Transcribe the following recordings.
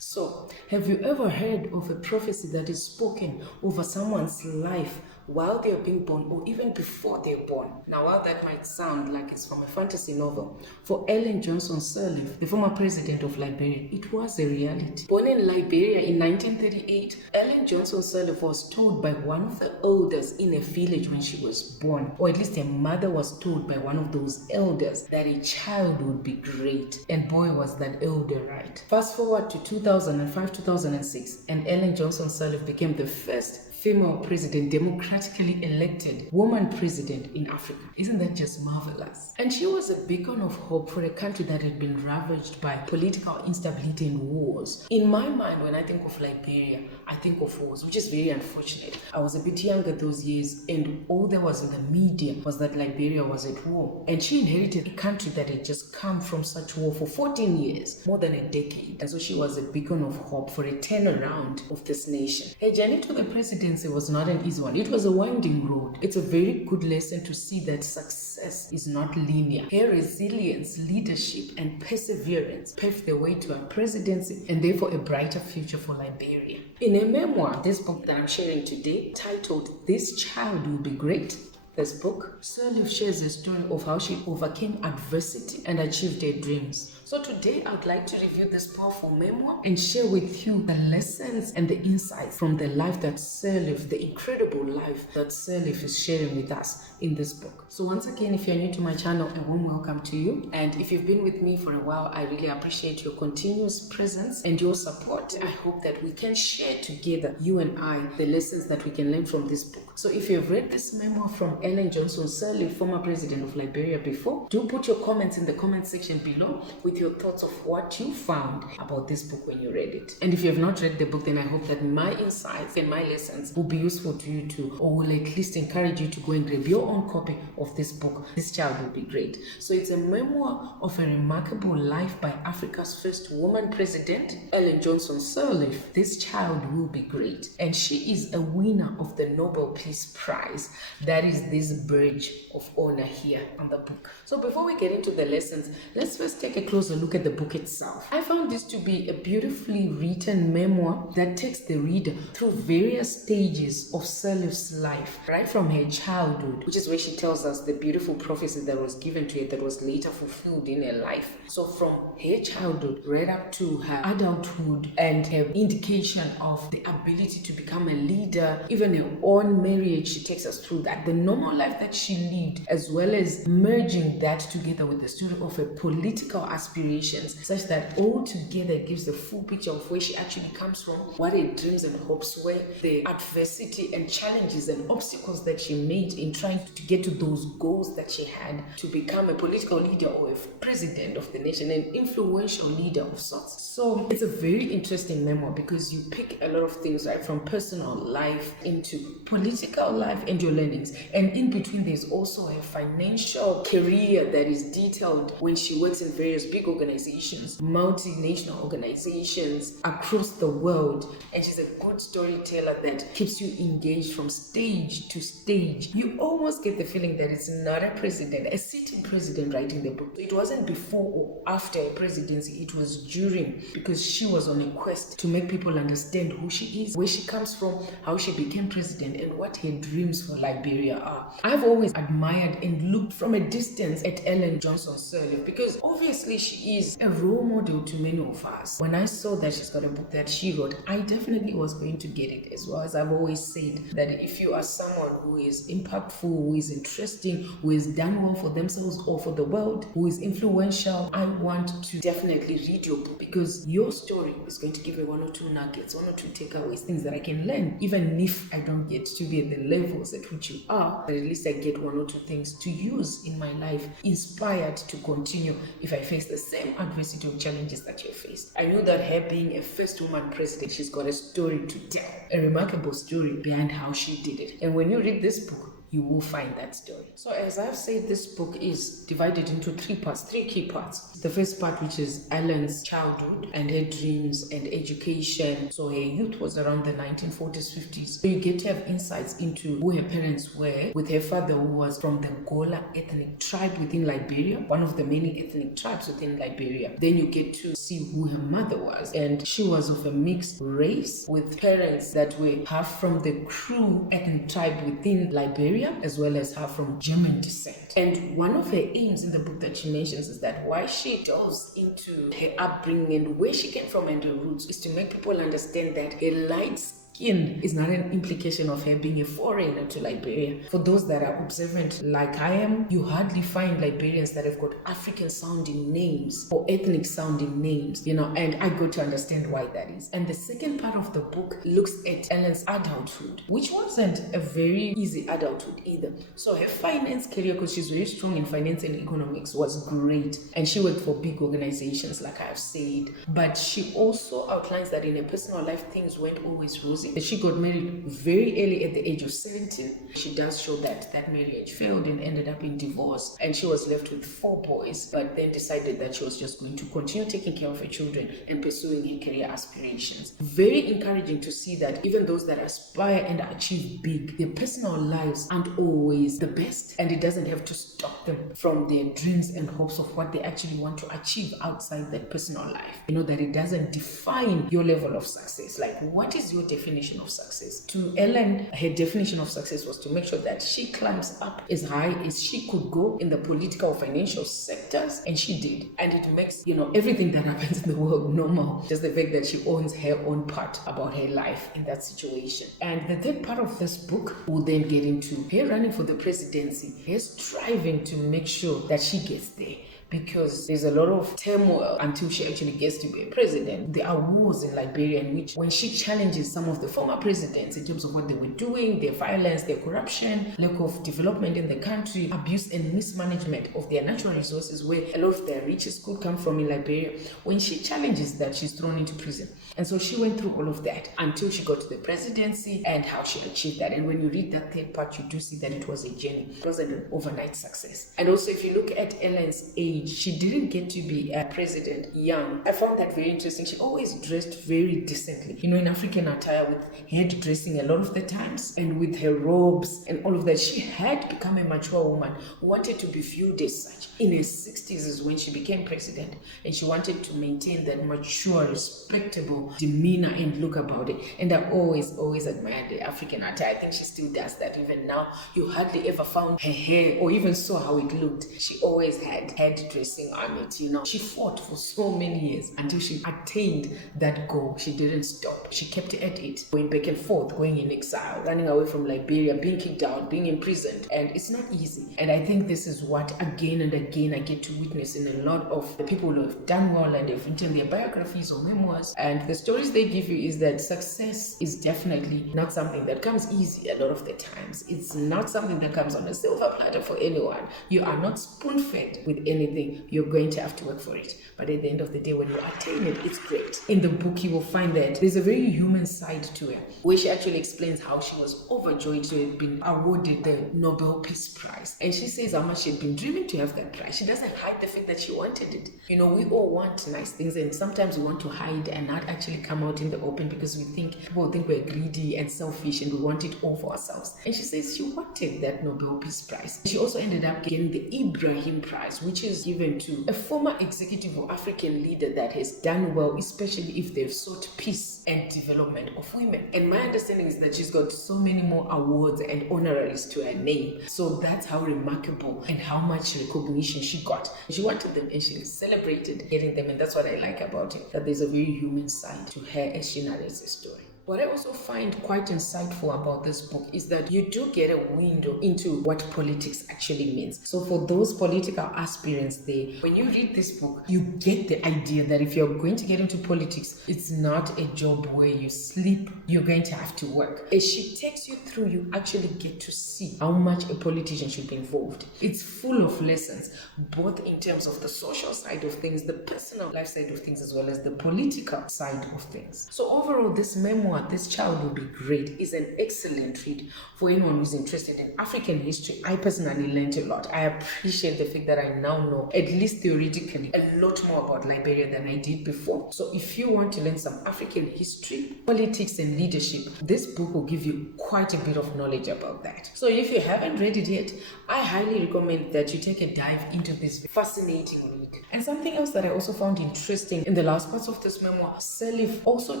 So, have you ever heard of a prophecy that is spoken over someone's life while they're being born or even before they're born? Now, while that might sound like it's from a fantasy novel, for Ellen Johnson Sirleaf, the former president of Liberia, it was a reality. Born in Liberia in 1938, Ellen Johnson Sirleaf was told by one of the elders in a village when she was born, or at least her mother was told by one of those elders, that a child would be great. And boy, was that elder right. Fast forward to 2005-2006, and Ellen Johnson Sirleaf became the first female president, democratically elected woman president in Africa. Isn't that just marvelous? And she was a beacon of hope for a country that had been ravaged by political instability and wars. In my mind, when I think of Liberia, I think of wars, which is very unfortunate. I was a bit younger those years, and all there was in the media was that Liberia was at war. And she inherited a country that had just come from such war for 14 years, more than a decade. And so she was a beacon of hope for a turnaround of this nation. Her journey to the presidency was not an easy one. It was a winding road. It's a very good lesson to see that success is not linear. Her resilience, leadership, and perseverance paved the way to a presidency and therefore a brighter future for Liberia. In a memoir, this book that I'm sharing today, titled "This Child Will Be Great," this book, Sirleaf shares a story of how she overcame adversity and achieved her dreams. So today, I would like to review this powerful memoir and share with you the lessons and the insights from the life that Sirleaf, the incredible life that Sirleaf is sharing with us in this book. So once again, if you're new to my channel, a warm welcome to you. And if you've been with me for a while, I really appreciate your continuous presence and your support. I hope that we can share together, you and I, the lessons that we can learn from this book. So if you've read this memoir from Ellen Johnson Sirleaf, former president of Liberia, before, do put your comments in the comment section below with your thoughts of what you found about this book when you read it. And if you have not read the book, then I hope that my insights and my lessons will be useful to you too, or will at least encourage you to go and grab your own copy of this book. This Child Will Be Great. So it's a memoir of a remarkable life by Africa's first woman president, Ellen Johnson Sirleaf. This Child Will Be Great. And she is a winner of the Nobel Peace Prize. That is this badge of honor here on the book. So before we get into the lessons, let's first take a closer look at the book itself. I found this to be a beautifully written memoir that takes the reader through various stages of Sirleaf's life, right from her childhood, which is where she tells us the beautiful prophecy that was given to her that was later fulfilled in her life. So from her childhood right up to her adulthood and her indication of the ability to become a leader, even her own marriage, she takes us through that, the normal life that she lived, as well as merging that together with the story of her political aspirations, such that all together gives the full picture of where she actually comes from, what her dreams and hopes were, the adversity and challenges and obstacles that she made in trying to get to those goals that she had to become a political leader or a president of the nation, an influential leader of sorts. So it's a very interesting memoir because you pick a lot of things, right, from personal life into political life and your learnings, and in between there's also a financial career that is detailed when she works in various big organizations, multinational organizations across the world, and she's a good storyteller that keeps you engaged from stage to stage. You almost get the feeling that it's not a president, a sitting president writing the book. It wasn't before or after a presidency, it was during, because she was on a quest to make people understand who she is, where she comes from, how she became president, and what her dreams for Liberia are. I've always admired and looked from a distance at Ellen Johnson Sirleaf because obviously she is a role model to many of us. When I saw that she's got a book that she wrote, I definitely was going to get it, as well as I've always said that if you are someone who is impactful, who is interesting, who has done well for themselves or for the world, who is influential, I want to definitely read your book because your story is going to give me one or two nuggets, one or two takeaways, things that I can learn, even if I don't get to be at the levels at which you are, but at least I get one or two things to use in my life, inspired to continue if I face the same adversity or challenges that you faced. I know that her being a first woman president, she's got a story to tell, a remarkable story behind how she did it. And when you read this book, you will find that story. So as I've said, this book is divided into three key parts. The first part, which is Ellen's childhood and her dreams and education. So her youth was around the 1940s, 50s. So you get to have insights into who her parents were, with her father who was from the Gola ethnic tribe within Liberia, one of the many ethnic tribes within Liberia. Then you get to see who her mother was, and she was of a mixed race with parents that were half from the Kru ethnic tribe within Liberia as well as half from German descent. And one of her aims in the book that she mentions is that why she delves into her upbringing and where she came from and her roots is to make people understand that her light skin is not an implication of her being a foreigner to Liberia. For those that are observant like I am, you hardly find Liberians that have got African sounding names or ethnic sounding names, and I got to understand why that is. And the second part of the book looks at Ellen's adulthood, which wasn't a very easy adulthood either. So her finance career, because she's very strong in finance and economics, was great, and she worked for big organizations like I've said, but she also outlines that in her personal life things weren't always rosy. She got married very early at the age of 17. She does show that marriage failed and ended up in divorce, and she was left with 4 boys, but then decided that she was just going to continue taking care of her children and pursuing her career aspirations. Very encouraging to see that even those that aspire and achieve big, their personal lives aren't always the best, and it doesn't have to stop them from their dreams and hopes of what they actually want to achieve outside that personal life. That it doesn't define your level of success. Like, what is your definition of success? To Ellen, her definition of success was to make sure that she climbs up as high as she could go in the political or financial sectors, and she did. And it makes, everything that happens in the world normal. Just the fact that she owns her own part about her life in that situation. And the third part of this book will then get into her running for the presidency, her striving to make sure that she gets there, because there's a lot of turmoil until she actually gets to be a president. There are wars in Liberia in which, when she challenges some of the former presidents in terms of what they were doing, their violence, their corruption, lack of development in the country, abuse and mismanagement of their natural resources, where a lot of their riches could come from in Liberia, when she challenges that, she's thrown into prison. And so she went through all of that until she got to the presidency and how she achieved that. And when you read that third part, you do see that it was a journey. It wasn't an overnight success. And also, if you look at Ellen's age, she didn't get to be a president young. I found that very interesting. She always dressed very decently, in African attire, with head dressing a lot of the times, and with her robes and all of that. She had become a mature woman who wanted to be viewed as such. In her 60s is when she became president, and she wanted to maintain that mature, respectable demeanor and look about it. And I always admired the African attire. I think she still does that even now. You hardly ever found her hair or even saw how it looked. She always had head dressing on it. She fought for so many years until she attained that goal. She didn't stop. She kept at it, going back and forth, going in exile, running away from Liberia, being kicked out, being imprisoned. And it's not easy. And I think this is what again and again I get to witness in a lot of the people who have done well and have written their biographies or memoirs. And the stories they give you is that success is definitely not something that comes easy a lot of the times. It's not something that comes on a silver platter for anyone. You are not spoon-fed with anything. You're going to have to work for it. But at the end of the day, when you attain it, it's great. In the book, you will find that there's a very human side to her, where she actually explains how she was overjoyed to have been awarded the Nobel Peace Prize. And she says how much she'd been dreaming to have that prize. She doesn't hide the fact that she wanted it. We all want nice things, and sometimes we want to hide and not actually come out in the open because people think we're greedy and selfish and we want it all for ourselves. And she says she wanted that Nobel Peace Prize. She also ended up getting the Ibrahim Prize, which is given to a former executive or African leader that has done well, especially if they've sought peace and development of women. And my understanding is that she's got so many more awards and honoraries to her name. So that's how remarkable and how much recognition she got. She wanted them and she celebrated getting them, and that's what I like about it, that there's a very human side to her as she narrates the story. What I also find quite insightful about this book is that you do get a window into what politics actually means. So for those political aspirants there, when you read this book, you get the idea that if you're going to get into politics, it's not a job where you sleep, you're going to have to work. As she takes you through, you actually get to see how much a politician should be involved. It's full of lessons, both in terms of the social side of things, the personal life side of things, as well as the political side of things. So overall, this memoir what, this child will be great is an excellent read for anyone who's interested in African history. I personally learned a lot. I appreciate the fact that I now know, at least theoretically, a lot more about Liberia than I did before. So if you want to learn some African history, politics and leadership, this book will give you quite a bit of knowledge about that. So if you haven't read it yet, I highly recommend that you take a dive into this fascinating read. And something else that I also found interesting in the last parts of this memoir, Sirleaf also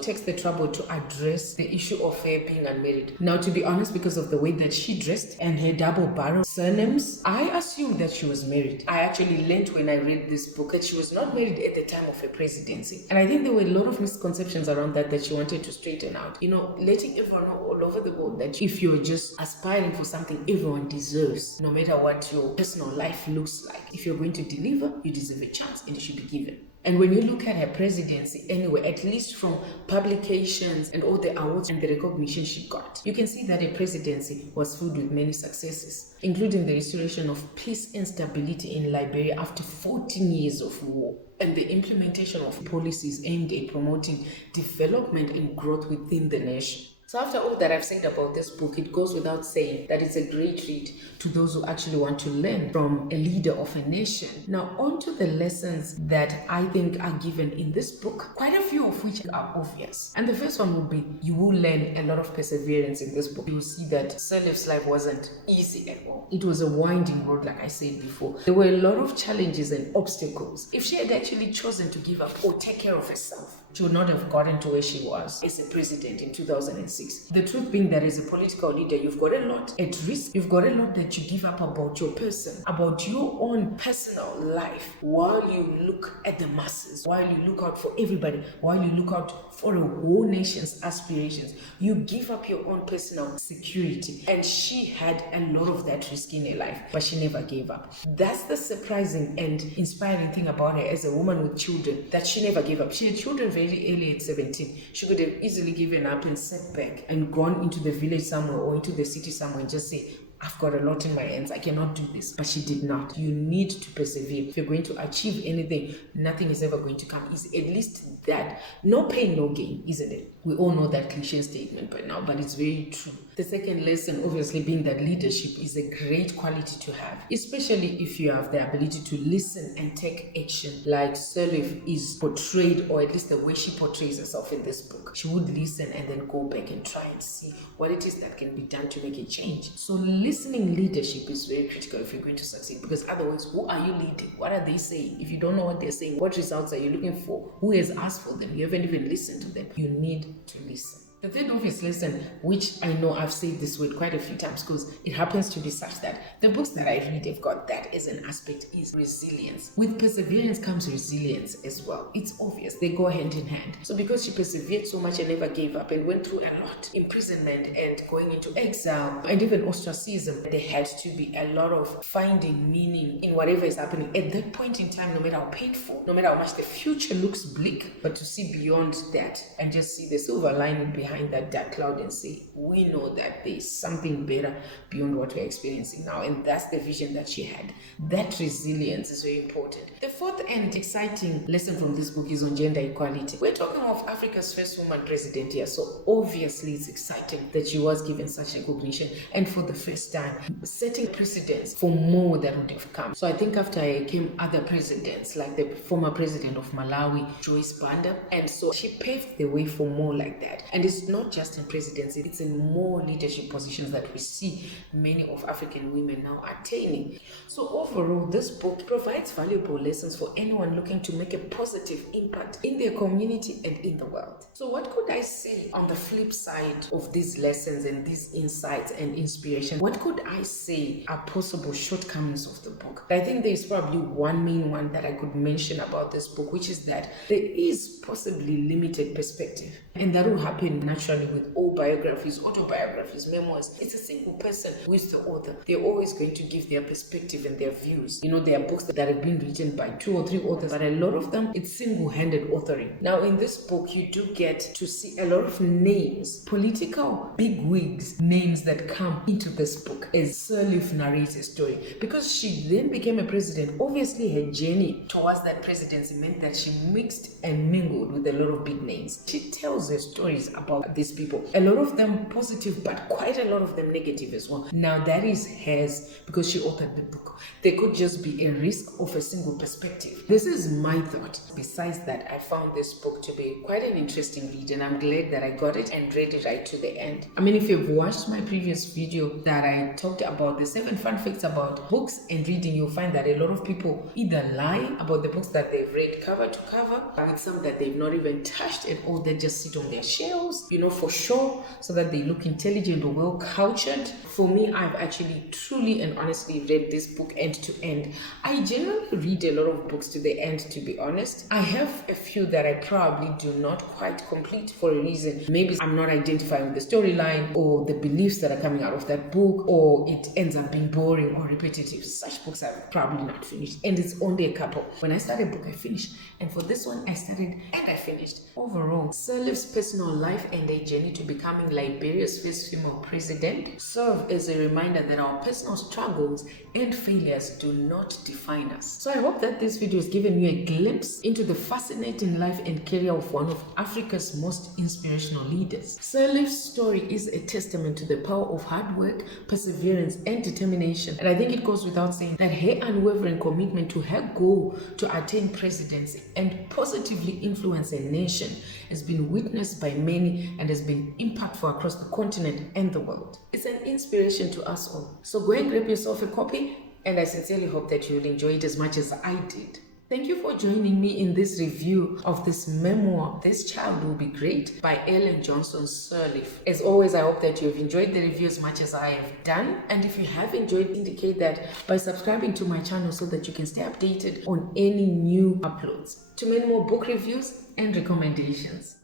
takes the trouble to address the issue of her being unmarried. Now, to be honest, because of the way that she dressed and her double barrel surnames, I assumed that she was married. I actually learned when I read this book that she was not married at the time of her presidency. And I think there were a lot of misconceptions around that she wanted to straighten out. You know, letting everyone know all over the world that if you're just aspiring for something everyone deserves, no matter what your personal life looks like, if you're going to deliver, you deserve a chance and it should be given. And when you look at her presidency anyway, at least from publications and all the awards and the recognition she got, you can see that her presidency was filled with many successes, including the restoration of peace and stability in Liberia after 14 years of war, and the implementation of policies aimed at promoting development and growth within the nation. So after all that I've said about this book, it goes without saying that it's a great read to those who actually want to learn from a leader of a nation. Now, on to the lessons that I think are given in this book, quite a few of which are obvious. And the first one will be, you will learn a lot of perseverance in this book. You will see that Sirleaf's life wasn't easy at all. It was a winding road, like I said before. There were a lot of challenges and obstacles. If she had actually chosen to give up or take care of herself, she would not have gotten to where she was as a president in 2006. The truth being that as a political leader, you've got a lot at risk. You've got a lot that you give up about your person, about your own personal life, while you look at the masses, while you look out for everybody, while you look out for a whole nation's aspirations. You give up your own personal security. And she had a lot of that risk in her life, but she never gave up. That's the surprising and inspiring thing about her as a woman with children, that she never gave up. She had children very early at 17. She could have easily given up and sat back and gone into the village somewhere or into the city somewhere and just say, I've got a lot in my hands, I cannot do this. But she did not. You need to persevere. If you're going to achieve anything, nothing is ever going to come easy. At least that. No pain, no gain, isn't it? We all know that cliche statement by now, but it's very true. The second lesson, obviously, being that leadership is a great quality to have, especially if you have the ability to listen and take action, like Sirleaf is portrayed, or at least the way she portrays herself in this book. She would listen and then go back and try and see what it is that can be done to make a change. So listening leadership is very critical if you're going to succeed, because otherwise, who are you leading? What are they saying? If you don't know what they're saying, what results are you looking for? Who has asked for them? You haven't even listened to them. You need to listen. The third obvious lesson, which I know I've said this word quite a few times because it happens to be such that the books that I read have got that as an aspect, is resilience. With perseverance comes resilience as well. It's obvious. They go hand in hand. So because she persevered so much and never gave up and went through a lot, imprisonment and going into exile and even ostracism, there had to be a lot of finding meaning in whatever is happening at that point in time, no matter how painful, no matter how much the future looks bleak, but to see beyond that and just see the silver lining behind that dark cloud and say, we know that there's something better beyond what we're experiencing now. And that's the vision that she had. That resilience is very important. The fourth and exciting lesson from this book is on gender equality. We're talking of Africa's first woman president here, so obviously it's exciting that she was given such recognition, and for the first time setting precedents for more that would have come. So I think after her came other presidents, like the former president of Malawi, Joyce Banda, and so she paved the way for more like that. And it's not just in presidency, it's in more leadership positions that we see many of African women now attaining. So overall, this book provides valuable lessons for anyone looking to make a positive impact in their community and in the world. So what could I say on the flip side of these lessons and these insights and inspiration? What could I say are possible shortcomings of the book? I think there is probably one main one that I could mention about this book, which is that there is possibly limited perspective. And that will happen naturally with all biographies, autobiographies, memoirs, it's a single person who is the author. They're always going to give their perspective and their views. You know, there are books that have been written by 2 or 3 authors, but a lot of them, it's single-handed authoring. Now, in this book, you do get to see a lot of names, political bigwigs, names that come into this book as Sirleaf narrates a story. Because she then became a president, obviously her journey towards that presidency meant that she mixed and mingled with a lot of big names. She tells her stories about these people, a lot of them positive, but quite a lot of them negative as well. Now, that is hers because she authored the book. There could just be a risk of a single perspective. This is my thought. Besides that, I found this book to be quite an interesting read, and I'm glad that I got it and read it right to the end. I mean, if you've watched my previous video that I talked about the 7 fun facts about books and reading, you'll find that a lot of people either lie about the books that they've read cover to cover, with some that they've not even touched at all, they just sit on their shelves, you know, for sure, so that they look intelligent or well cultured. For me, I've actually truly and honestly read this book end to end. I generally read a lot of books to the end, to be honest. I have a few that I probably do not quite complete for a reason. Maybe I'm not identifying with the storyline or the beliefs that are coming out of that book, or it ends up being boring or repetitive. Such books I've probably not finished, and it's only a couple. When I start a book, I finish, and for this one, I started and I finished. Overall, Sirleaf's personal life and their journey to becoming Liberia's first female president serve as a reminder that our personal struggles and failures do not define us. So I hope that this video has given you a glimpse into the fascinating life and career of one of Africa's most inspirational leaders. Sirleaf's story is a testament to the power of hard work, perseverance, and determination. And I think it goes without saying that her unwavering commitment to her goal to attain presidency and positively influence a nation has been witnessed by many and has been impactful across the continent and the world. It's an inspiration to us all. So go and grab yourself a copy, and I sincerely hope that you'll enjoy it as much as I did. Thank you for joining me in this review of this memoir, This Child Will Be Great, by Ellen Johnson Sirleaf. As always, I hope that you've enjoyed the review as much as I have done. And if you have enjoyed, indicate that by subscribing to my channel so that you can stay updated on any new uploads. To many more book reviews and recommendations.